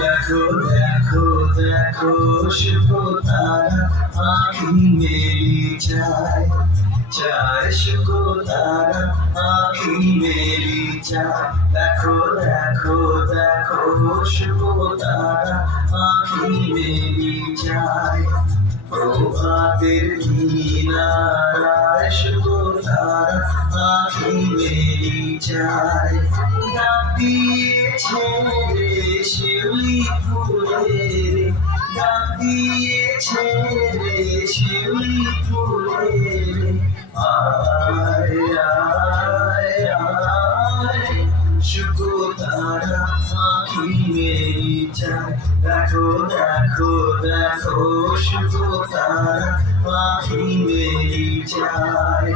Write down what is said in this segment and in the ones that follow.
দেখো দেখো দেখো শুভ তারা আঁখি মেরি চায় চায় শুভ তারা আঁখি মেরি চায় দেখো দেখো দেখো শুভ তারা আঁখি মেরি চায় প্রভাতের কিনারায় শুভ তারা আঁখি মেরি চায় ডাক দিয়েছে রে শিউলি ফুলের ডাক দিয়েছে রে শিউলি ফুলের আয় আয় আয় শুভ তারা আঁখি মেরি চায় দেখো দেখো দেখো শুভ তারা আঁখি মেরি চায়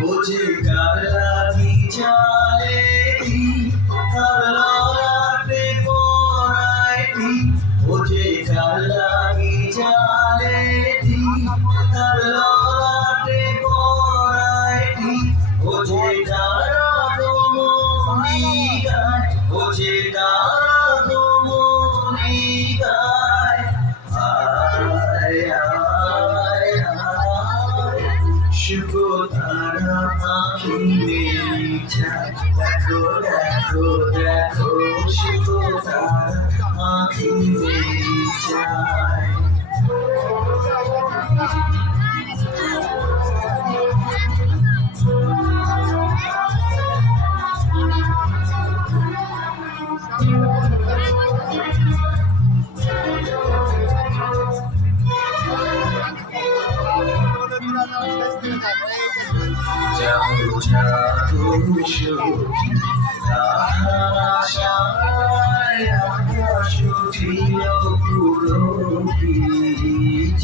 मुझे कर लगी जाने थी कर लौटे बोराई थी मुझे कर लगी जाने थी कर लौटे बोराई थी मुझे डारा दो मोनी गाय मुझे डारा दो मोनी गाय आय आय आय शुभ तारा आँखी मेरी चाय देखो देखो देखो शुभ तारा आँखी मेरी चाय जाओ जाओ সুখী তাহার আশায় আমরা সুখী পুরোপি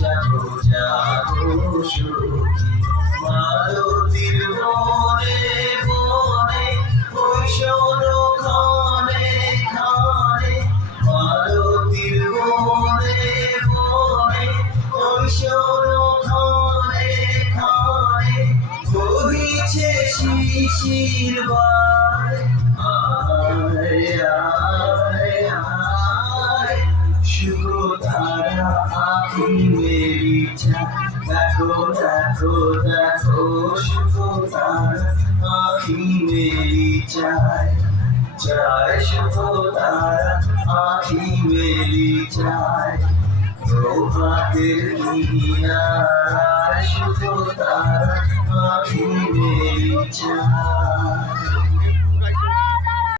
যাবো যাবো সুখী মালতীর বনে বনে কৈশোর ক্ষণে ক্ষণে মালতীর বনে বনে কৈশোর ক্ষণে ক্ষণে বহিছে শিশির বায় আয় আয় আয় শুভ তারা আঁখি মেরি চায় দেখো দেখো দেখো শুভ তারা আঁখি মেরি চায় চায় শুভ তারা আঁখি মেরি চায় প্রভাতের কিনারায় শুভ তারা আঁখি মেরি চায়